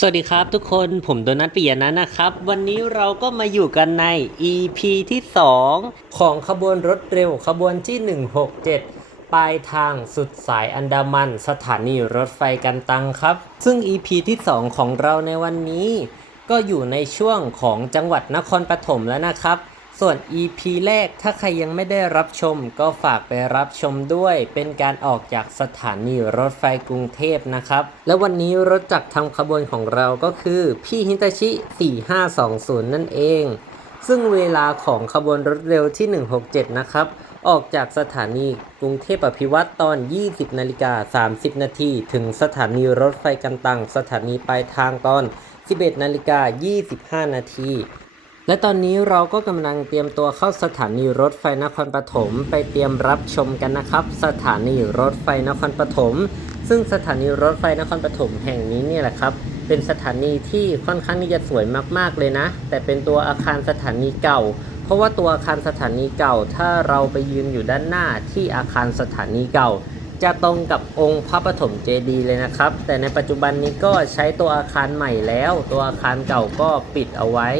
สวัสดีครับทุกคนผมโดนัทปิยะนันท์นะครับวันนี้เราก็มาอยู่กันใน EP ที่2ของขบวนรถเร็วขบวนที่167ปลายทางสุดสายอันดามันสถานีรถไฟกันตังครับซึ่ง EP ที่2ของเราในวันนี้ก็อยู่ในช่วงของจังหวัดนครปฐมแล้วนะครับส่วน EP แรกถ้าใครยังไม่ได้รับชมก็ฝากไปรับชมด้วยเป็นการออกจากสถานีรถไฟกรุงเทพนะครับและวันนี้รถจักรทำขบวนของเราก็คือพี่ฮิตาชิ4520นั่นเองซึ่งเวลาของขบวนรถเร็วที่167นะครับออกจากสถานีกรุงเทพอภิวัตรตอน 20:30 นาทีถึงสถานีรถไฟกันตังสถานีปลายทางตอน 11:25 นาทีและตอนนี้เราก็กำลังเตรียมตัวเข้าสถานีรถไฟนครปฐมไปเตรียมรับชมกันนะครับสถานีรถไฟนครปฐมซึ่งสถานีรถไฟนครปฐมแห่งนี้เนี่ยแหละครับเป็นสถานีที่ค่อนข้างที่จะสวยมากๆเลยนะแต่เป็นตัวอาคารสถานีเก่าเพราะว่าตัวอาคารสถานีเก่าถ้าเราไปยืนอยู่ด้านหน้าที่อาคารสถานีเก่าจะตรงกับองค์พระปฐมเจดีย์เลยนะครับแต่ในปัจจุบันนี้ก็ใช้ตัวอาคารใหม่แล้วตัวอาคารเก่าก็ปิดเอาไว้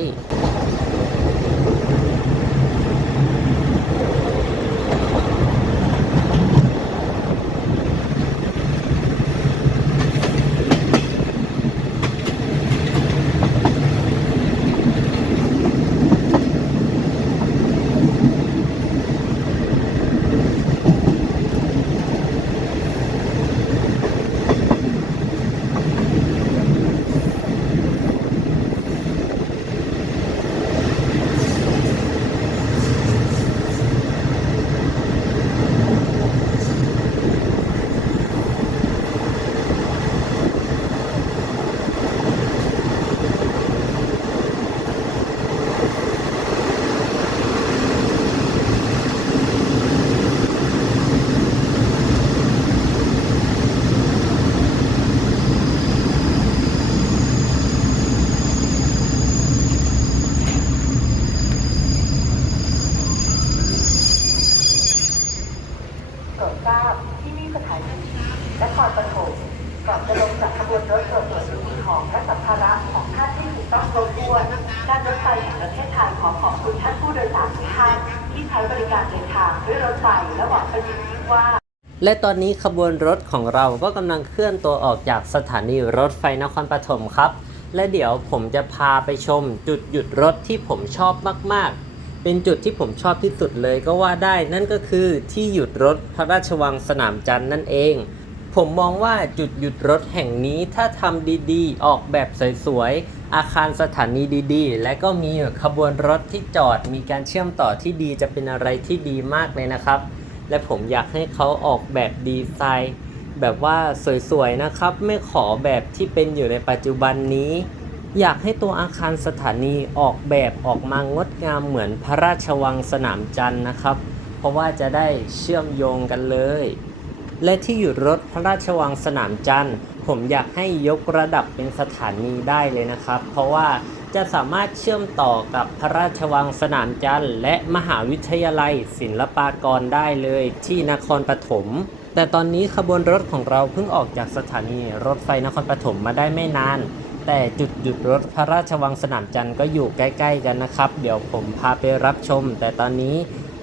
โปรดทราบที่นี่สถานีนครปฐมก่อนจะลงจากขบวนรถโดยตรวจดูของและสัมภาระของท่านที่ถูกต้องครบถ้วนการรถไฟแห่งประเทศไทยขอขอบคุณท่านผู้โดยสารทุกท่านที่ใช้บริการเดินทางด้วยรถไฟและหวังเป็นอย่างยิ่งว่าและตอนนี้ขบวนรถของเราก็กำลังเคลื่อนตัวออกจากสถานีรถไฟนครปฐมครับและเดี๋ยวผมจะพาไปชมจุดหยุดรถที่ผมชอบมากๆเป็นจุดที่ผมชอบที่สุดเลยก็ว่าได้นั่นก็คือที่หยุดรถพระราชวังสนามจันทร์นั่นเองผมมองว่าจุดหยุดรถแห่งนี้ถ้าทำดีๆออกแบบสวยๆอาคารสถานีดีๆและก็มีขบวนรถที่จอดมีการเชื่อมต่อที่ดีจะเป็นอะไรที่ดีมากเลยนะครับและผมอยากให้เขาออกแบบดีไซน์แบบว่าสวยๆนะครับไม่ขอแบบที่เป็นอยู่ในปัจจุบันนี้อยากให้ตัวอาคารสถานีออกแบบออกมางดงามเหมือนพระราชวังสนามจันทร์นะครับเพราะว่าจะได้เชื่อมโยงกันเลยและที่หยุดรถพระราชวังสนามจันทร์ผมอยากให้ยกระดับเป็นสถานีได้เลยนะครับเพราะว่าจะสามารถเชื่อมต่อกับพระราชวังสนามจันทร์และมหาวิทยาลัยศิลปากรได้เลยที่นครปฐมแต่ตอนนี้ขบวนรถของเราเพิ่งออกจากสถานีรถไฟนครปฐมมาได้ไม่นานแต่จุดหยุดรถพระราชวังสนามจันทร์ก็อยู่ใกล้ๆกันนะครับเดี๋ยวผมพาไปรับชมแต่ตอนนี้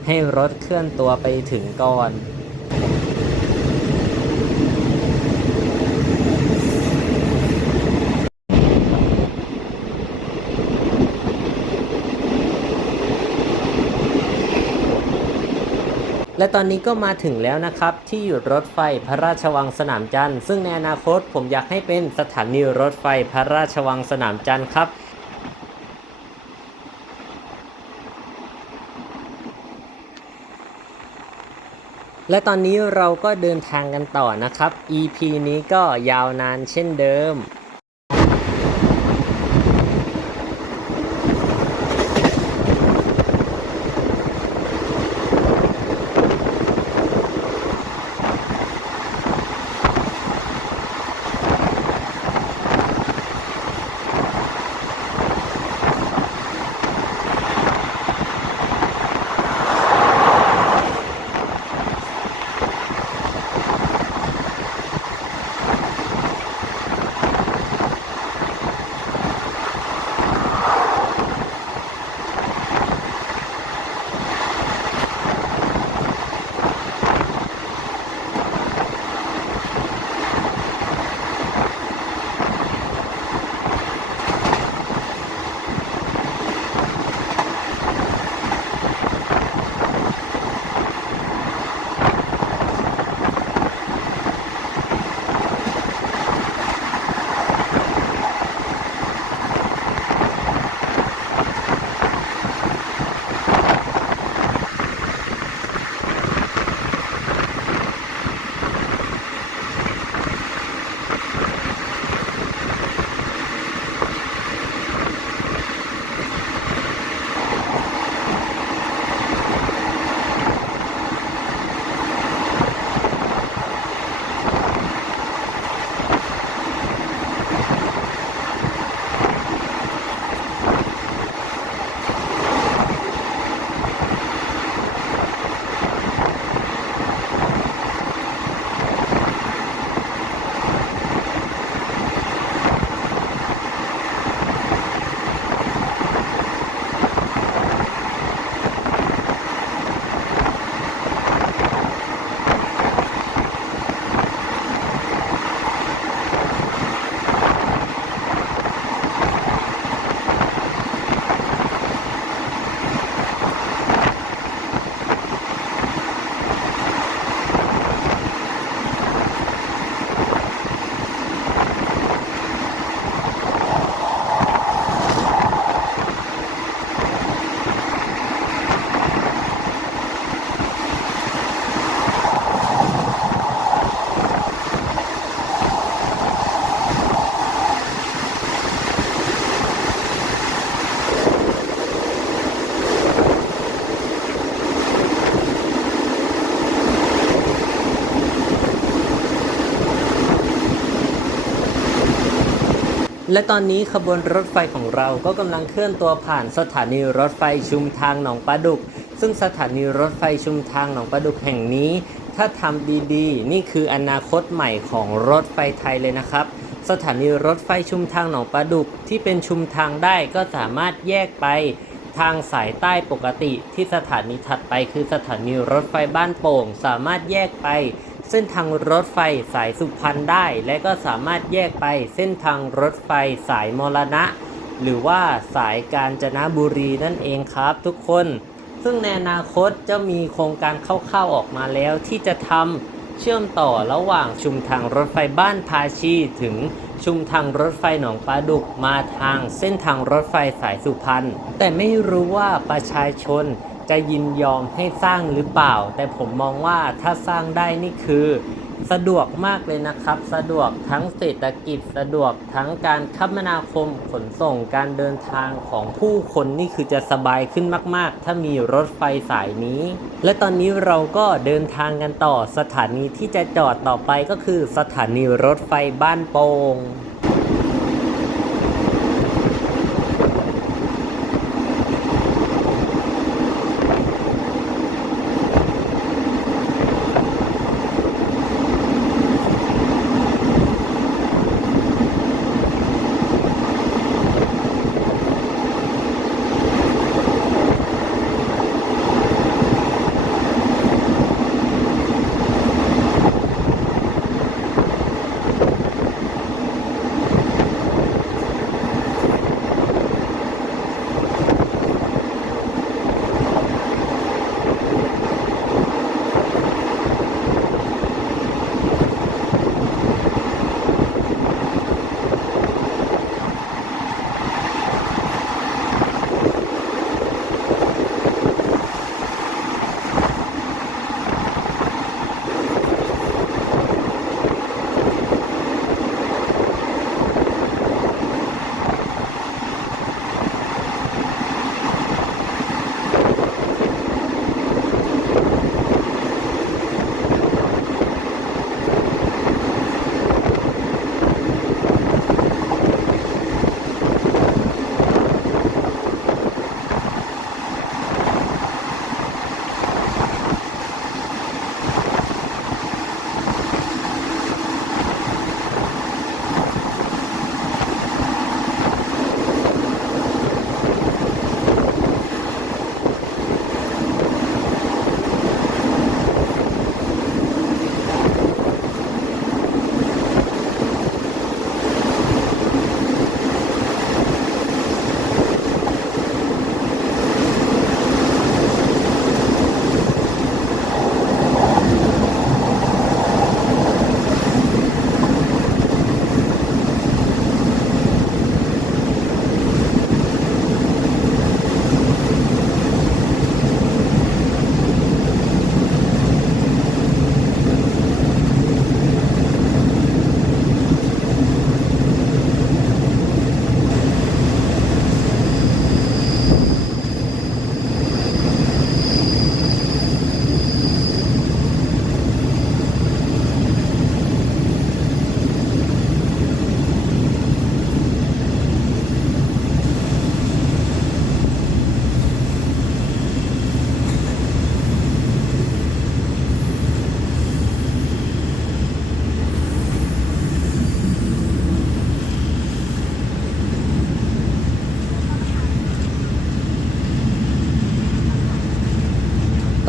ให้รถเคลื่อนตัวไปถึงก่อนและตอนนี้ก็มาถึงแล้วนะครับที่หยุดรถไฟพระราชวังสนามจันทร์ซึ่งในอนาคตผมอยากให้เป็นสถานีรถไฟพระราชวังสนามจันทร์ครับและตอนนี้เราก็เดินทางกันต่อนะครับ EP นี้ก็ยาวนานเช่นเดิม และตอนนี้ขบวนรถไฟของเราก็กำลังเคลื่อนตัวผ่านสถานีรถไฟชุมทางหนองปลาดุกซึ่งสถานีรถไฟชุมทางหนองปลาดุกแห่งนี้ถ้าทำดีๆนี่คืออนาคตใหม่ของรถไฟไทยเลยนะครับสถานีรถไฟชุมทางหนองปลาดุกที่เป็นชุมทางได้ก็สามารถแยกไปทางสายใต้ปกติที่สถานีถัดไปคือสถานีรถไฟบ้านโป่งสามารถแยกไปเส้นทางรถไฟสายสุพรรณได้และก็สามารถแยกไปเส้นทางรถไฟสายมรณะหรือว่าสายกาญจนบุรีนั่นเองครับทุกคนซึ่งในอนาคตจะมีโครงการเข้าๆออกมาแล้วที่จะทำเชื่อมต่อระหว่างชุมทางรถไฟบ้านพาชีถึงชุมทางรถไฟหนองปลาดุกมาทางเส้นทางรถไฟสายสุพรรณแต่ไม่รู้ว่าประชาชนจะยินยอมให้สร้างหรือเปล่าแต่ผมมองว่าถ้าสร้างได้นี่คือสะดวกมากเลยนะครับสะดวกทั้งเศรษฐกิจสะดวกทั้งการคมนาคมขนส่งการเดินทางของผู้คนนี่คือจะสบายขึ้นมากๆถ้ามีรถไฟสายนี้และตอนนี้เราก็เดินทางกันต่อสถานีที่จะจอดต่อไปก็คือสถานีรถไฟบ้านโป่ง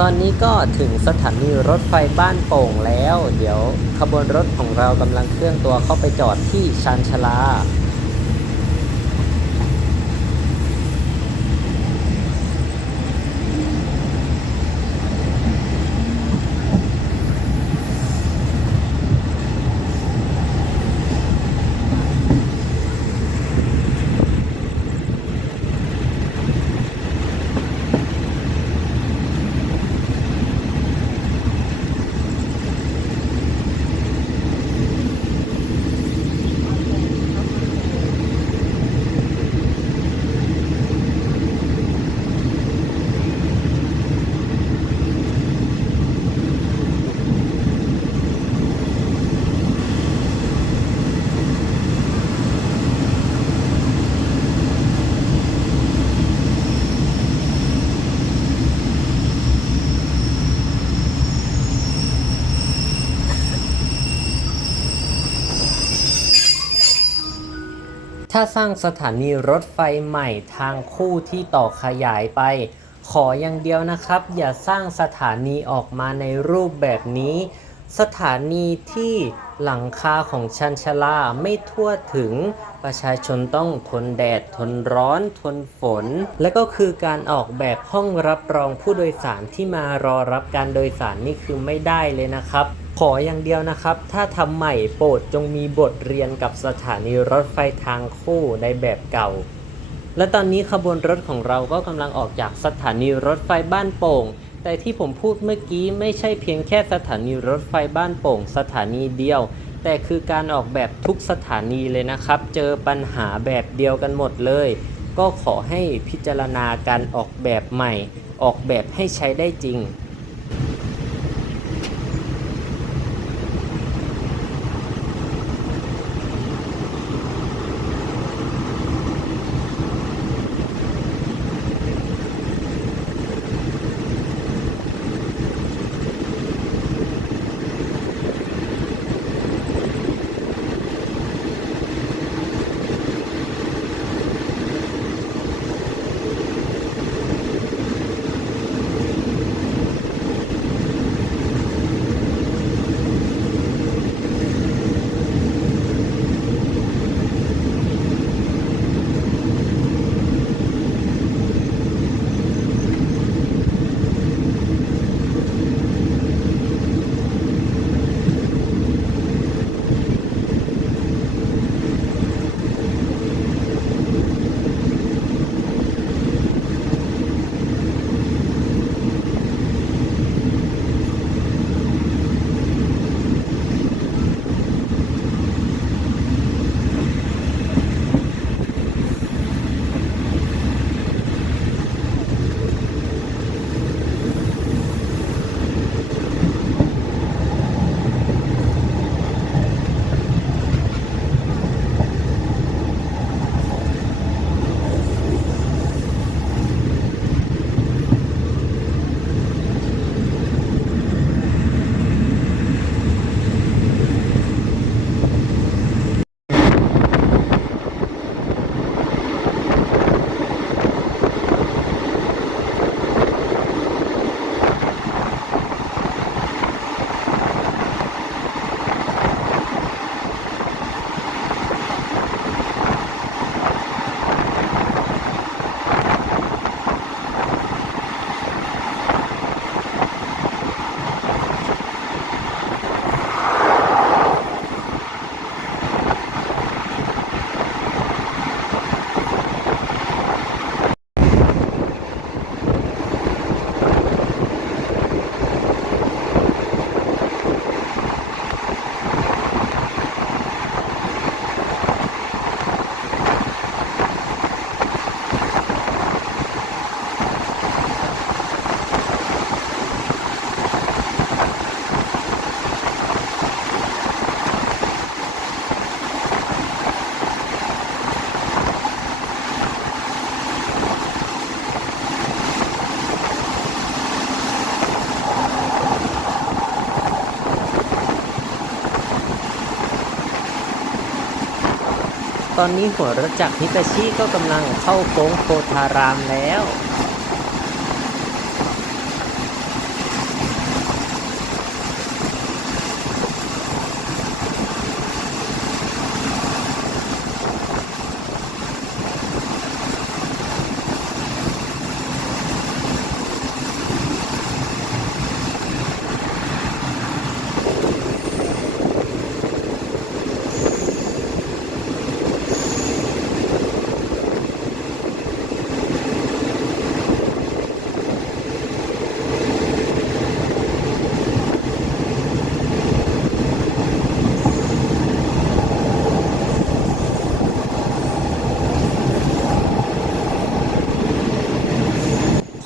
ตอนนี้ก็ถึงสถานีรถไฟบ้านโป่งแล้วเดี๋ยวขบวนรถของเรากำลังเคลื่อนตัวเข้าไปจอดที่ชานชาลา เ ถ้าสร้างสถานีรถไฟใหม่ทางคู่ที่ต่อขยายไปขออย่างเดียวนะครับอย่าสร้างสถานีออกมาในรูปแบบนี้สถานีที่หลังคาของชานชาลาไม่ทั่วถึงประชาชนต้องทนแดดทนร้อนทนฝนและก็คือการออกแบบห้องรับรองผู้โดยสารที่มารอรับการโดยสารนี่คือไม่ได้เลยนะครับขออย่างเดียวนะครับถ้าทำใหม่โปรดจงมีบทเรียนกับสถานีรถไฟทางคู่ในแบบเก่าและตอนนี้ขบวนรถของเราก็กำลังออกจากสถานีรถไฟบ้านโป่งแต่ที่ผมพูดเมื่อกี้ไม่ใช่เพียงแค่สถานีรถไฟบ้านโป่งสถานีเดียวแต่คือการออกแบบทุกสถานีเลยนะครับเจอปัญหาแบบเดียวกันหมดเลยก็ขอให้พิจารณาการออกแบบใหม่ออกแบบให้ใช้ได้จริง ตอนนี้หัวรถจักรฮิตาชิก็กำลังเข้าโค้งโพธารามแล้ว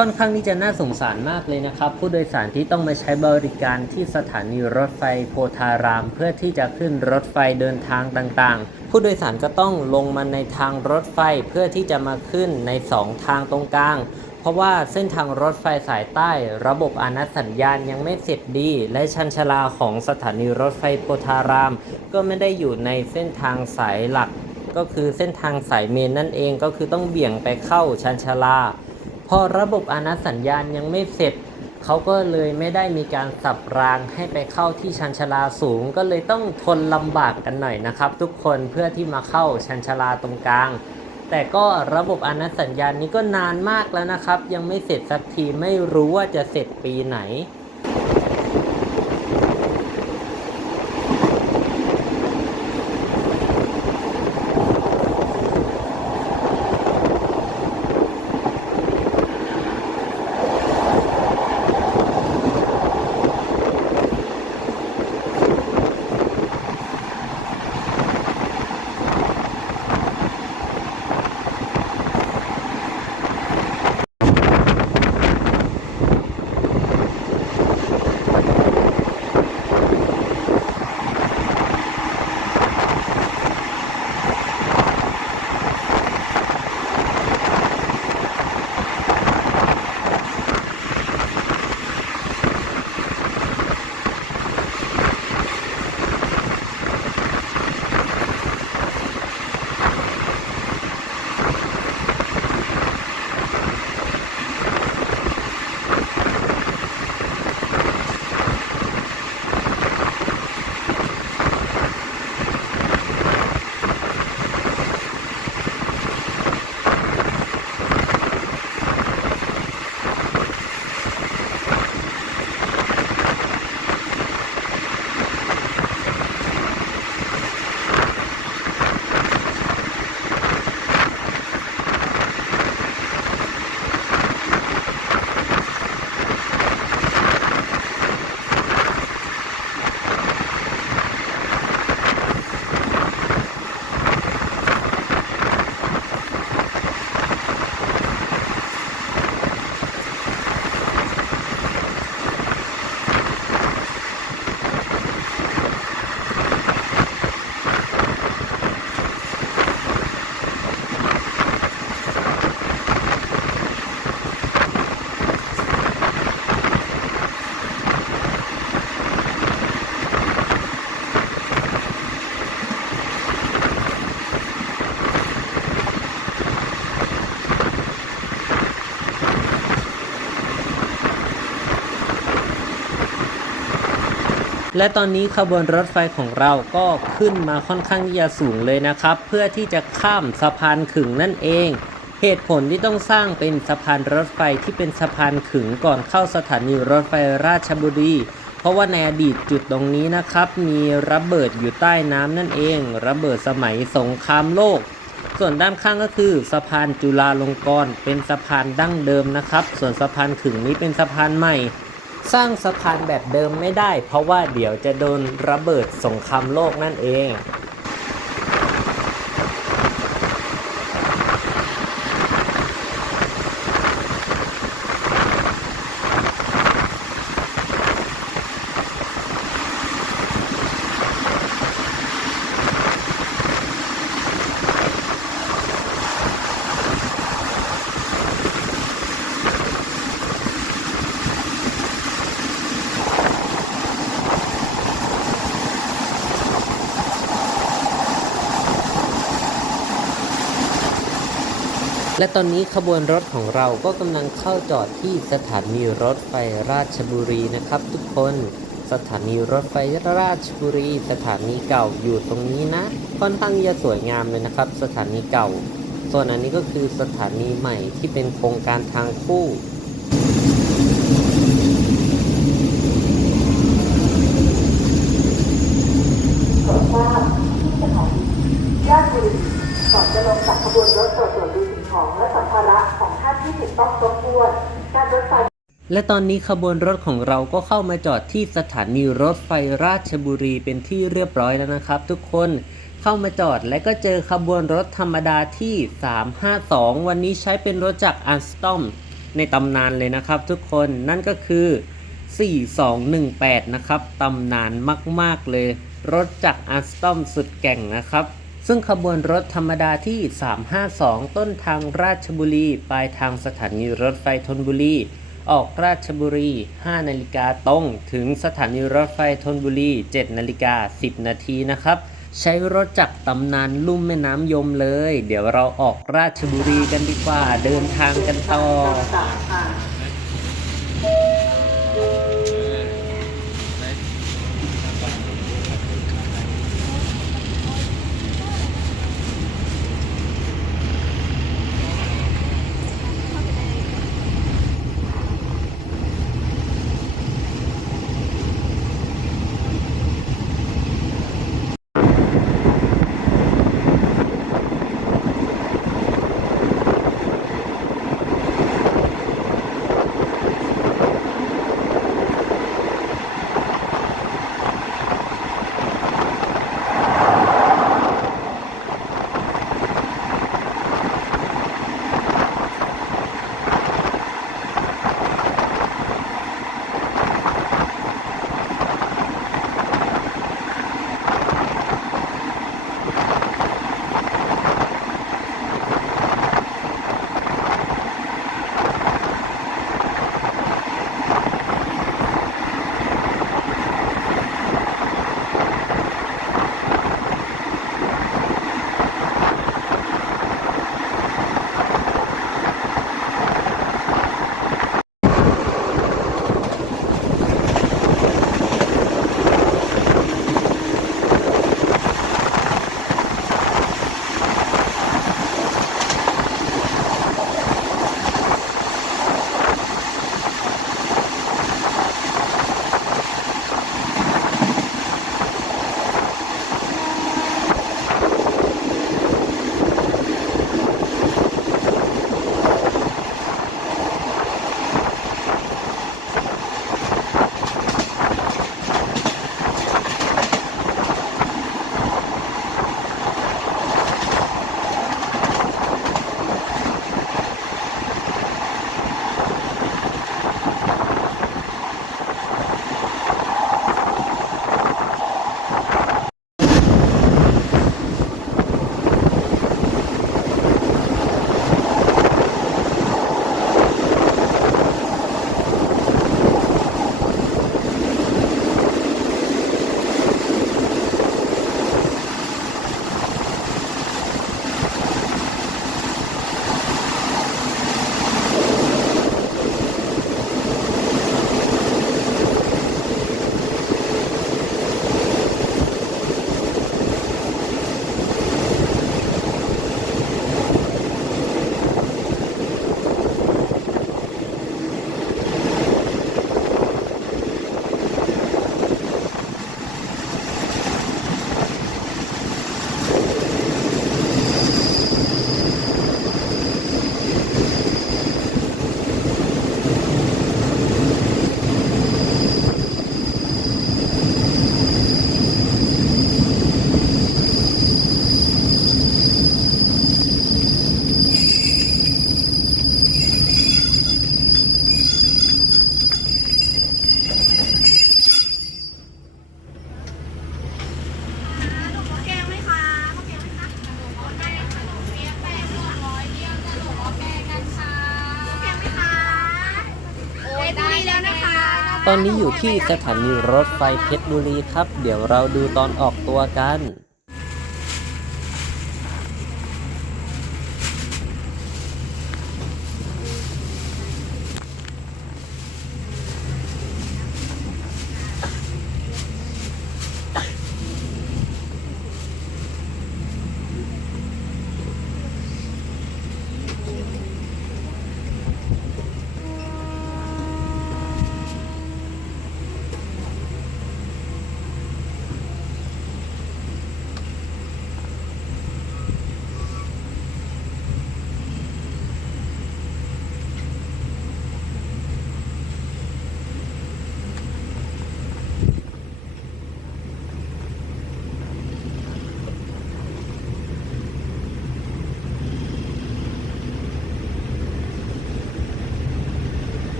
ค่อนข้างที่จะน่าสงสารมากเลยนะครับผู้โดยสารที่ต้องมาใช้บริการที่สถานีรถไฟโพธารามเพื่อที่จะขึ้นรถไฟเดินทางต่างๆผู้โดยสารก็ต้องลงมาในทางรถไฟเพื่อที่จะมาขึ้นใน2ทางตรงกลางเพราะว่าเส้นทางรถไฟสายใต้ระบบอานัตสัญญาณยังไม่เสร็จดีและชันชาลาของสถานีรถไฟโพธารามก็ไม่ได้อยู่ในเส้นทางสายหลัก ก็คือเส้นทางสายเมนนั่นเองก็คือต้องเบี่ยงไปเข้าชานชาลาพอระบบอาณาสัญญาณยังไม่เสร็จเขาก็เลยไม่ได้มีการสับรางให้ไปเข้าที่ชานชาลาสูงก็เลยต้องทนลำบากกันหน่อยนะครับทุกคนเพื่อที่มาเข้าชานชาลาตรงกลางแต่ก็ระบบอาณาสัญญาณนี้ก็นานมากแล้วนะครับยังไม่เสร็จสักทีไม่รู้ว่าจะเสร็จปีไหนและตอนนี้ขบวนรถไฟของเราก็ขึ้นมาค่อนข้างที่จะสูงเลยนะครับเพื่อที่จะข้ามสะพานขึงนั่นเองเหตุผลที่ต้องสร้างเป็นสะพานรถไฟที่เป็นสะพานขึงก่อนเข้าสถานีรถไฟราชบุรีเพราะว่าในอดีตจุดตรงนี้นะครับมีระเบิดอยู่ใต้น้ำนั่นเองระเบิดสมัยสงครามโลกส่วนด้านข้างก็คือสะพานจุฬาลงกรณ์เป็นสะพานดั้งเดิมนะครับส่วนสะพานขึงนี้เป็นสะพานใหม่สร้างสะพานแบบเดิมไม่ได้เพราะว่าเดี๋ยวจะโดนระเบิดสงครามโลกนั่นเอง และตอนนี้ขบวนรถของเราก็กำลังเข้าจอดที่สถานีรถไฟราชบุรีนะครับทุกคนสถานีรถไฟราชบุรีสถานีเก่าอยู่ตรงนี้นะค่อนข้างจะสวยงามเลยนะครับสถานีเก่าส่วนอันนี้ก็คือสถานีใหม่ที่เป็นโครงการทางคู่โปรดทราบที่สถานีราชบุรีก่อนจะลงจากขบวนรถตรวจดูสิ่งของและสัมภาระของท่านที่ถูกต้องครบถ้วนการรถไฟและตอนนี้ขบวนรถของเราก็เข้ามาจอดที่สถานีรถไฟราชบุรีเป็นที่เรียบร้อยแล้วนะครับทุกคนเข้ามาจอดและก็เจอขบวนรถธรรมดาที่352วันนี้ใช้เป็นรถจากอัลสตอมในตำนานเลยนะครับทุกคนนั่นก็คือ4218นะครับตำนานมากๆเลยรถจากอัลสตอมสุดแก่งนะครับซึ่งขบวนรถธรรมดาที่352ต้นทางราชบุรีปลายทางสถานีรถไฟธนบุรีออกราชบุรี 5 นาฬิกาตรงถึงสถานีรถไฟธนบุรี 7 นาฬิกา 10 นาทีนะครับ ใช้รถจากตำนานลุ่มแม่น้ำยมเลย เดี๋ยวเราออกราชบุรีกันดีกว่าเดินทางกันต่อ ตอนนี้อยู่ที่สถานีรถไฟเพชรบุรีครับ เดี๋ยวเราดูตอนออกตัวกัน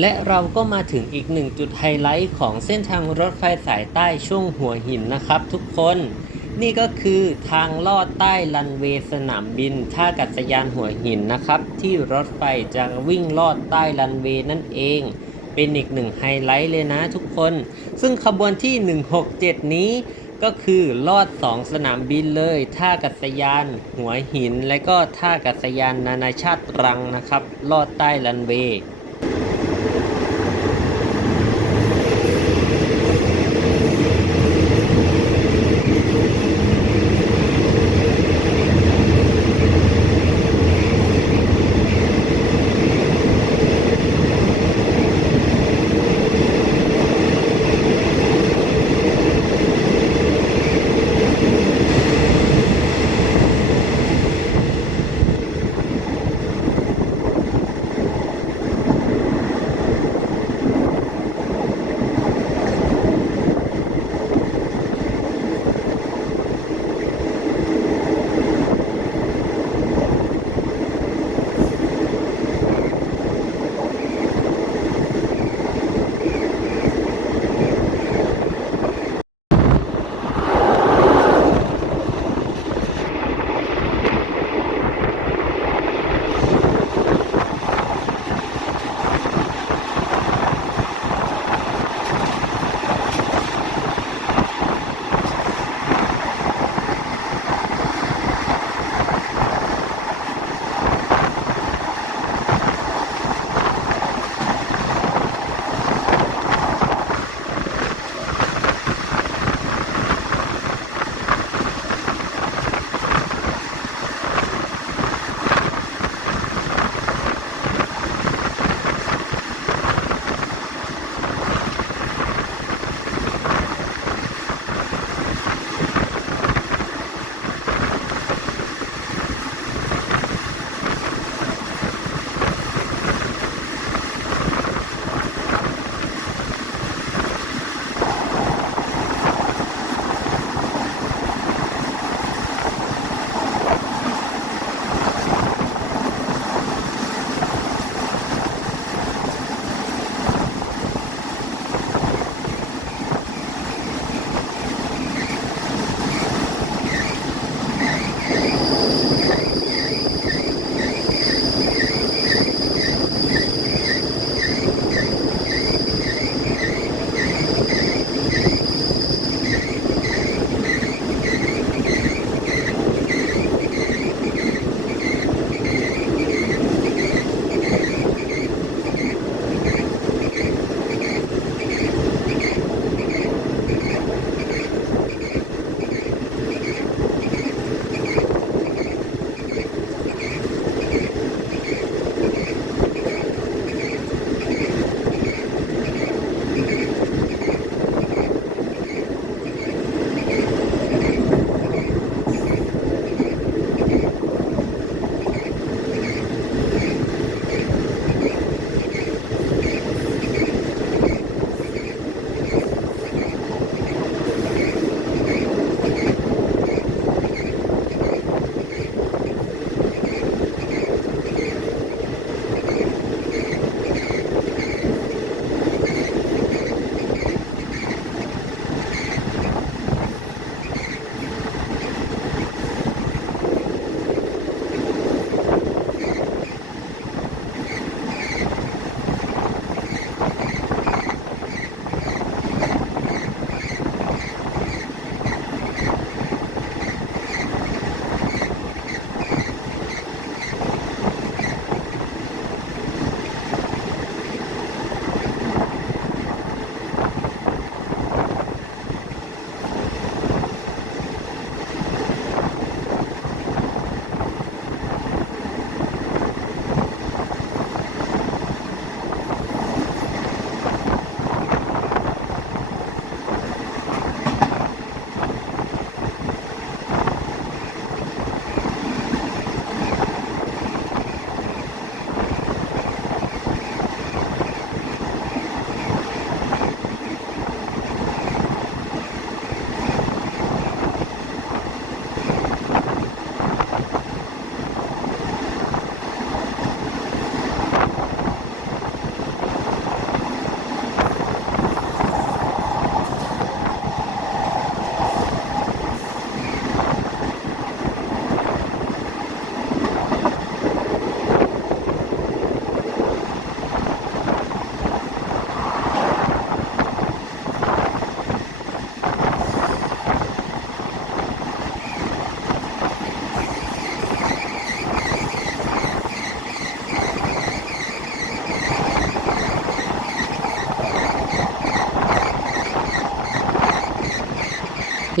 และเราก็มาถึงอีกหนึ่งจุดไฮไลท์ของเส้นทางรถไฟสายใต้ช่วงหัวหินนะครับทุกคนนี่ก็คือทางลอดใต้รันเวย์สนามบินท่าอากาศยานหัวหินนะครับที่รถไฟจะวิ่งลอดใต้รันเวย์นั่นเองเป็นอีกหนึ่งไฮไลท์เลยนะทุกคนซึ่งขบวนที่167นี้ก็คือลอด2สนามบินเลยท่าอากาศยานหัวหินและก็ท่าอากาศยานนานาชาติตรังนะครับลอดใต้รันเวย์ ข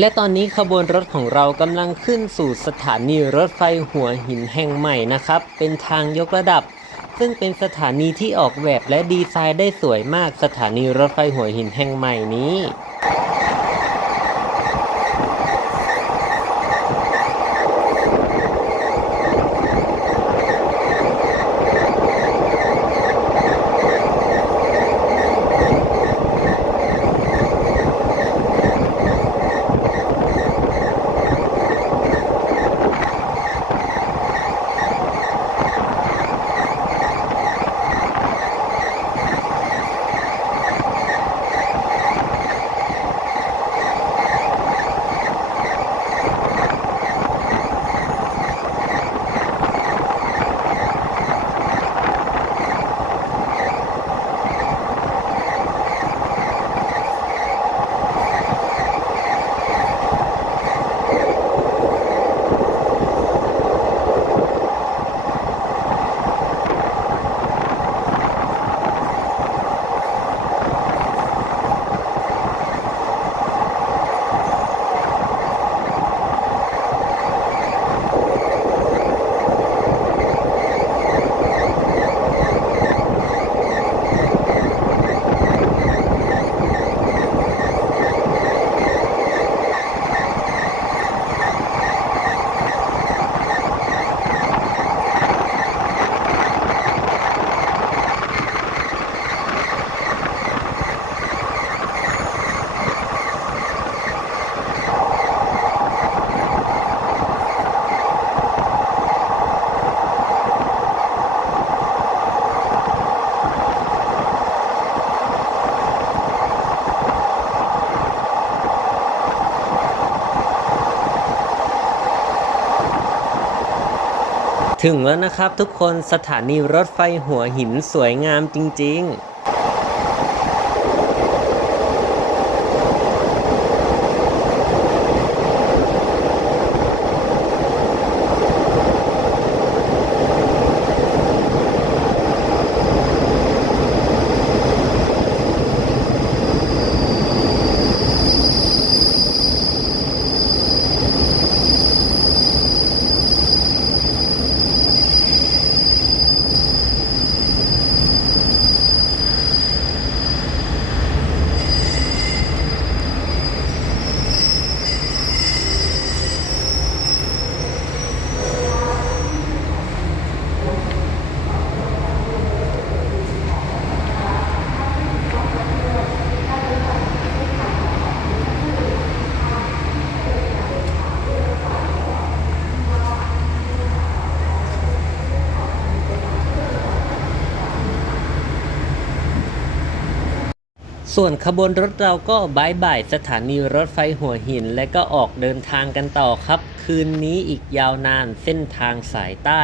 และตอนนี้ขบวนรถของเรากำลังขึ้นสู่สถานีรถไฟหัวหินแห่งใหม่นะครับเป็นทางยกระดับซึ่งเป็นสถานีที่ออกแบบและดีไซน์ได้สวยมากสถานีรถไฟหัวหินแห่งใหม่นี้ถึงแล้วนะครับทุกคนสถานีรถไฟหัวหินสวยงามจริงๆส่วนขบวนรถเราก็บายบายสถานีรถไฟหัวหินและก็ออกเดินทางกันต่อครับคืนนี้อีกยาวนานเส้นทางสายใต้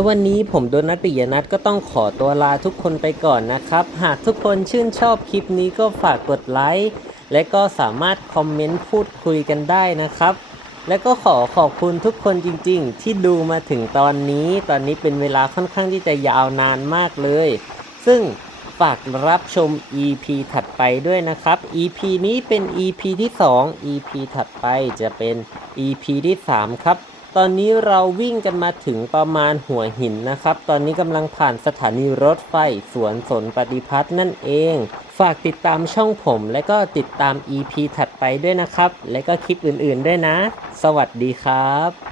แล้ววันนี้ผมโดนัทปิยนัทก็ต้องขอตัวลาทุกคนไปก่อนนะครับหากทุกคนชื่นชอบคลิปนี้ก็ฝากกดไลค์และก็สามารถคอมเมนต์พูดคุยกันได้นะครับและก็ขอบคุณทุกคนจริงๆที่ดูมาถึงตอนนี้เป็นเวลาค่อนข้างที่จะยาวนานมากเลยซึ่งฝากรับชม EP ถัดไปด้วยนะครับ EP นี้เป็น EP ที่2 EP ถัดไปจะเป็น EP ที่3ครับตอนนี้เราวิ่งกันมาถึงประมาณหัวหินนะครับตอนนี้กำลังผ่านสถานีรถไฟสวนสนปฏิพัฒน์นั่นเองฝากติดตามช่องผมและก็ติดตาม EP ถัดไปด้วยนะครับและก็คลิปอื่นๆด้วยนะสวัสดีครับ